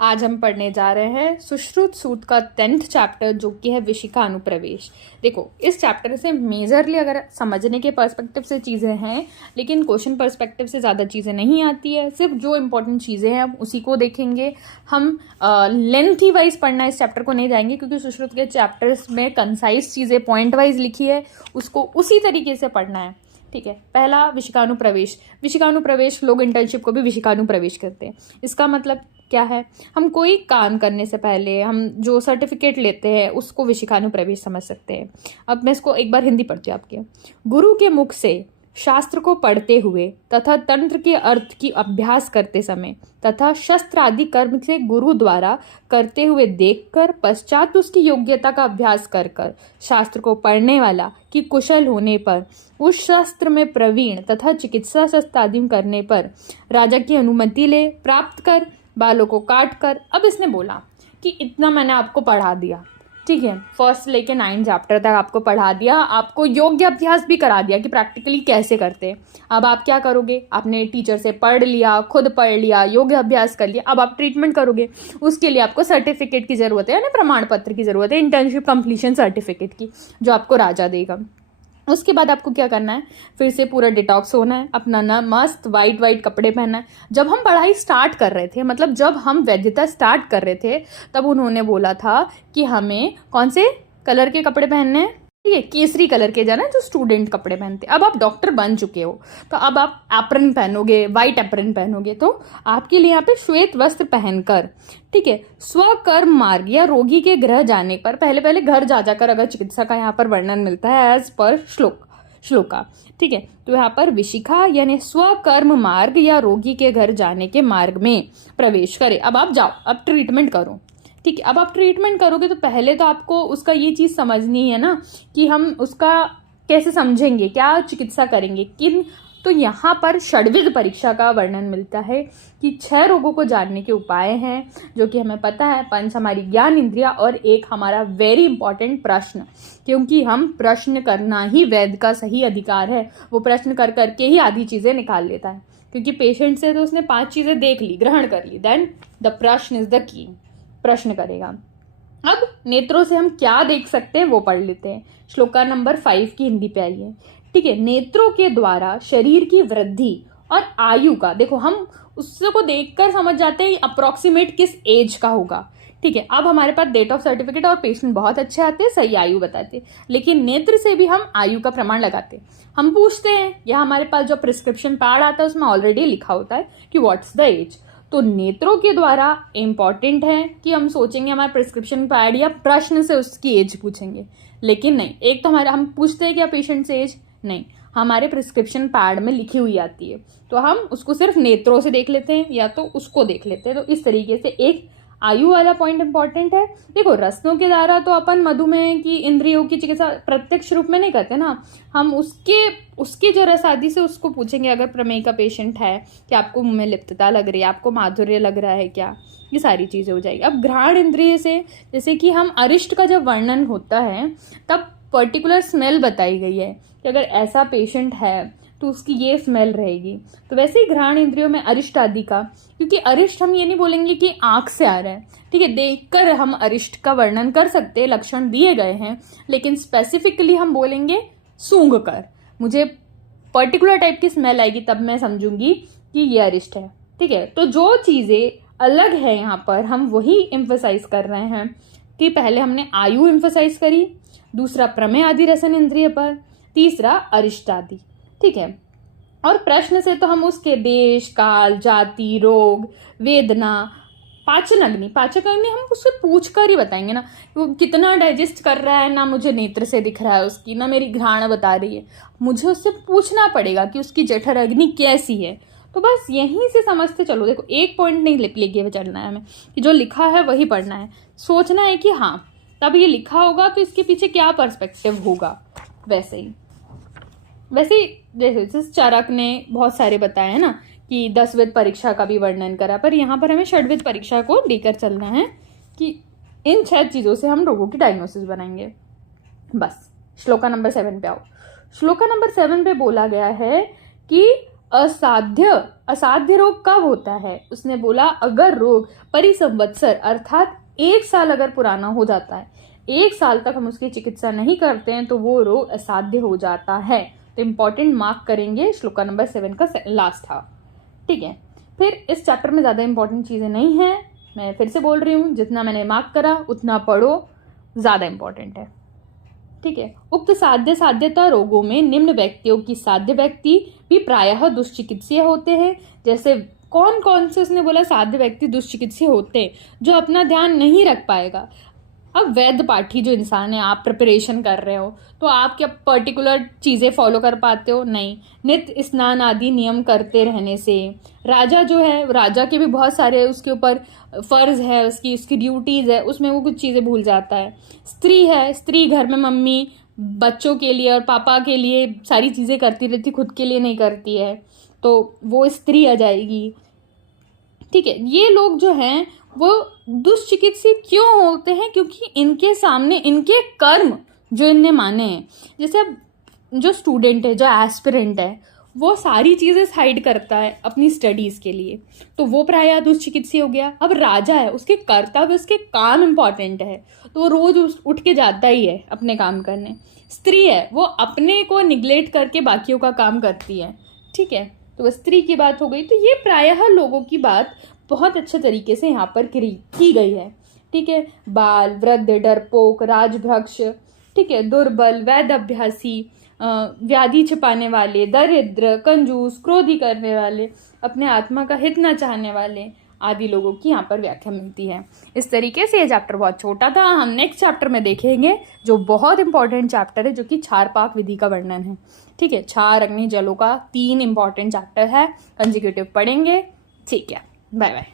आज हम पढ़ने जा रहे हैं सुश्रुत सूक्त का 10th चैप्टर जो कि है विशिका अनुप्रवेश। देखो, इस चैप्टर से मेजरली अगर समझने के पर्सपेक्टिव से चीज़ें हैं, लेकिन क्वेश्चन पर्सपेक्टिव से ज़्यादा चीज़ें नहीं आती है। सिर्फ जो इंपॉर्टेंट चीज़ें हैं हम उसी को देखेंगे। हम लेंथी वाइज पढ़ना इस चैप्टर को नहीं जाएंगे, क्योंकि सुश्रुत के चैप्टर्स में कंसाइज चीज़ें पॉइंट वाइज लिखी है, उसको उसी तरीके से पढ़ना है। ठीक है। पहला विशिकानुप्रवेश। विशिकानुप्रवेश लोग इंटर्नशिप को भी विशिकानुप्रवेश करते हैं। इसका मतलब क्या है? हम कोई काम करने से पहले हम जो सर्टिफिकेट लेते हैं उसको विशिकानुप्रवेश समझ सकते हैं। अब मैं इसको एक बार हिंदी पढ़ती हूँ आपके। गुरु के मुख से शास्त्र को पढ़ते हुए तथा तंत्र के अर्थ की अभ्यास करते समय तथा शस्त्र आदि कर्म से गुरु द्वारा करते हुए देखकर पश्चात उसकी योग्यता का अभ्यास कर कर शास्त्र को पढ़ने वाला कि कुशल होने पर उस शास्त्र में प्रवीण तथा चिकित्सा शस्त्र आदि करने पर राजा की अनुमति ले प्राप्त कर बालों को काट कर। अब इसने बोला कि इतना मैंने आपको पढ़ा दिया, ठीक है, फर्स्ट लेके 9 चैप्टर तक आपको पढ़ा दिया, आपको योग्य अभ्यास भी करा दिया कि प्रैक्टिकली कैसे करते हैं। अब आप क्या करोगे? आपने टीचर से पढ़ लिया, खुद पढ़ लिया, योग्य अभ्यास कर लिया, अब आप ट्रीटमेंट करोगे। उसके लिए आपको सर्टिफिकेट की जरूरत है, यानी प्रमाण पत्र की जरूरत है, इंटर्नशिप कंप्लीशन सर्टिफिकेट की, जो आपको राजा देगा। उसके बाद आपको क्या करना है? फिर से पूरा डिटॉक्स होना है, अपना ना मस्त वाइट कपड़े पहनना है। जब हम पढ़ाई स्टार्ट कर रहे थे, मतलब जब हम वैद्यता स्टार्ट कर रहे थे, तब उन्होंने बोला था कि हमें कौन से कलर के कपड़े पहनने हैं? ठीक है, केसरी कलर के जाना, जो स्टूडेंट कपड़े पहनते। अब आप डॉक्टर बन चुके हो तो अब आप एप्रन पहनोगे, वाइट एप्रन पहनोगे, तो आपके लिए यहाँ पे श्वेत वस्त्र पहनकर, ठीक है, स्वकर्म मार्ग या रोगी के गृह जाने पर, पहले घर जा जाकर अगर चिकित्सा का यहाँ पर वर्णन मिलता है एज पर श्लोका, ठीक है, तो यहाँ पर विशिखा यानी स्वकर्म मार्ग या रोगी के घर जाने के मार्ग में प्रवेश करे। अब आप जाओ, अब ट्रीटमेंट करो। ठीक है, अब आप ट्रीटमेंट करोगे तो पहले तो आपको उसका ये चीज़ समझनी है ना कि हम उसका कैसे समझेंगे, क्या चिकित्सा करेंगे, किन। तो यहाँ पर षड्विध परीक्षा का वर्णन मिलता है कि 6 रोगों को जानने के उपाय हैं, जो कि हमें पता है। 5 हमारी ज्ञान इंद्रिया और 1 हमारा वेरी इंपॉर्टेंट प्रश्न, क्योंकि हम प्रश्न करना ही वैद्य का सही अधिकार है। वो प्रश्न कर करके ही आधी चीज़ें निकाल लेता है, क्योंकि पेशेंट से तो उसने 5 चीज़ें देख ली, ग्रहण कर ली, देन द प्रश्न इज द की, प्रश्न करेगा। अब नेत्रों से हम क्या देख सकते हैं वो पढ़ लेते हैं। श्लोका नंबर 5 की हिंदी पे आइए। ठीक है, नेत्रों के द्वारा शरीर की वृद्धि और आयु का, देखो हम उससे को देखकर समझ जाते हैं अप्रोक्सीमेट किस एज का होगा। ठीक है, अब हमारे पास डेट ऑफ सर्टिफिकेट और पेशेंट बहुत अच्छे आते हैं, सही आयु बताते हैं, लेकिन नेत्र से भी हम आयु का प्रमाण लगाते हैं। हम पूछते हैं, या हमारे पास जो प्रिस्क्रिप्शन पैड आता है उसमें ऑलरेडी लिखा होता है कि व्हाट्स द एज। तो नेत्रों के द्वारा इंपॉर्टेंट है कि हम सोचेंगे हमारे प्रिस्क्रिप्शन पैड या प्रश्न से उसकी एज पूछेंगे, लेकिन नहीं, एक तो हमारे हम पूछते हैं क्या पेशेंट से एज, नहीं, हमारे प्रिस्क्रिप्शन पैड में लिखी हुई आती है, तो हम उसको सिर्फ नेत्रों से देख लेते हैं या तो उसको देख लेते हैं। तो इस तरीके से एक आयु वाला पॉइंट इंपॉर्टेंट है। देखो, रसनों के द्वारा तो अपन मधुमेह की इंद्रियों की चिकित्सा प्रत्यक्ष रूप में नहीं करते ना, हम उसके जो रस आदि से उसको पूछेंगे। अगर प्रमेह का पेशेंट है कि आपको मुंह में लिप्तता लग रही है, आपको माधुर्य लग रहा है क्या, ये सारी चीजें हो जाएगी। अब घ्राण इंद्रिय से, जैसे कि हम अरिष्ट का जब वर्णन होता है तब पर्टिकुलर स्मेल बताई गई है कि अगर ऐसा पेशेंट है तो उसकी ये स्मेल रहेगी। तो वैसे ही घ्राण इंद्रियों में अरिष्ट आदि का, क्योंकि अरिष्ट हम ये नहीं बोलेंगे कि आंख से आ रहा है, ठीक है, देखकर हम अरिष्ट का वर्णन कर सकते हैं, लक्षण दिए गए हैं, लेकिन स्पेसिफिकली हम बोलेंगे सूंघ कर, मुझे पर्टिकुलर टाइप की स्मेल आएगी तब मैं समझूंगी कि ये अरिष्ट है। ठीक है, तो जो चीजें अलग है यहाँ पर हम वही एम्फसाइज कर रहे हैं कि पहले हमने आयु एम्फसाइज करी, दूसरा प्रमेय आदि रसन इंद्रिय पर, तीसरा अरिष्ट आदि। ठीक है, और प्रश्न से तो हम उसके देश, काल, जाति, रोग, वेदना, पाचन अग्नि हम उससे पूछ कर ही बताएंगे ना, वो कितना डाइजेस्ट कर रहा है, ना मुझे नेत्र से दिख रहा है उसकी, ना मेरी घ्राण बता रही है, मुझे उससे पूछना पड़ेगा कि उसकी जठर अग्नि कैसी है। तो बस यहीं से समझते चलो। देखो, एक पॉइंट नहीं लेके चलना है हमें कि जो लिखा है वही पढ़ना है, सोचना है कि हाँ तब ये लिखा होगा तो इसके पीछे क्या पर्सपेक्टिव होगा। वैसे जैसे चरक ने बहुत सारे बताए हैं ना कि 10विध परीक्षा का भी वर्णन करा, पर यहाँ पर हमें षड्विध परीक्षा को लेकर चलना है कि इन 6 चीजों से हम रोगों की डायग्नोसिस बनाएंगे। बस श्लोका नंबर 7 पे आओ। श्लोका नंबर 7 पे बोला गया है कि असाध्य, असाध्य रोग कब होता है? उसने बोला अगर रोग परिसंवत्सर अर्थात 1 साल अगर पुराना हो जाता है, 1 साल तक हम उसकी चिकित्सा नहीं करते हैं तो वो रोग असाध्य हो जाता है। तो इंपॉर्टेंट मार्क करेंगे, श्लोका नंबर 7 का लास्ट था। ठीक है, फिर इस चैप्टर में ज़्यादा इंपॉर्टेंट चीज़ें नहीं हैं, मैं फिर से बोल रही हूँ, जितना मैंने मार्क करा उतना पढ़ो, ज़्यादा इंपॉर्टेंट है। ठीक है, उक्त साध्य साध्यता रोगों में निम्न व्यक्तियों की साध्य व्यक्ति भी प्रायः दुष्चिकित्सीय होते हैं। जैसे कौन कौन से उसने बोला साध्य व्यक्ति दुष्चिकित्सीय होते हैं? जो अपना ध्यान नहीं रख पाएगा। अब वैद्य पाठी जो इंसान है, आप प्रिपरेशन कर रहे हो तो आप क्या पर्टिकुलर चीज़ें फॉलो कर पाते हो? नहीं। नित्य स्नान आदि नियम करते रहने से, राजा जो है, राजा के भी बहुत सारे उसके ऊपर फर्ज है, उसकी ड्यूटीज़ है, उसमें वो कुछ चीज़ें भूल जाता है। स्त्री है, स्त्री घर में मम्मी बच्चों के लिए और पापा के लिए सारी चीज़ें करती रहती, खुद के लिए नहीं करती है, तो वो स्त्री आ जाएगी। ठीक है, ये लोग जो हैं वो दुष्चिकित्सीय क्यों होते हैं? क्योंकि इनके सामने इनके कर्म जो इनने माने हैं, जैसे अब जो स्टूडेंट है, जो एस्पिरेंट है, वो सारी चीज़ें साइड करता है अपनी स्टडीज़ के लिए, तो वो प्रायः दुष्चिकित्सीय हो गया। अब राजा है, उसके कर्तव्य, उसके काम इंपॉर्टेंट है, तो वो रोज उठ के जाता ही है अपने काम करने। स्त्री है, वो अपने को निग्लेक्ट करके बाकियों का काम करती है। ठीक है, तो स्त्री की बात हो गई। तो ये प्रायः लोगों की बात बहुत अच्छे तरीके से यहाँ पर की गई है। ठीक है, बाल, वृद्ध, डरपोक, राजभ्रक्ष, ठीक है, दुर्बल, वैध अभ्यासी, व्याधि छिपाने वाले, दरिद्र, कंजूस, क्रोधी करने वाले, अपने आत्मा का हित न चाहने वाले आदि लोगों की यहाँ पर व्याख्या मिलती है। इस तरीके से ये चैप्टर बहुत छोटा था। हम नेक्स्ट चैप्टर में देखेंगे जो बहुत इंपॉर्टेंट चैप्टर है, जो कि क्षार पाक विधि का वर्णन है। ठीक है, क्षार, अग्नि, जलों का 3 इंपॉर्टेंट चैप्टर है, कंजिक्यूटिव पढ़ेंगे। ठीक है, बाय बाय।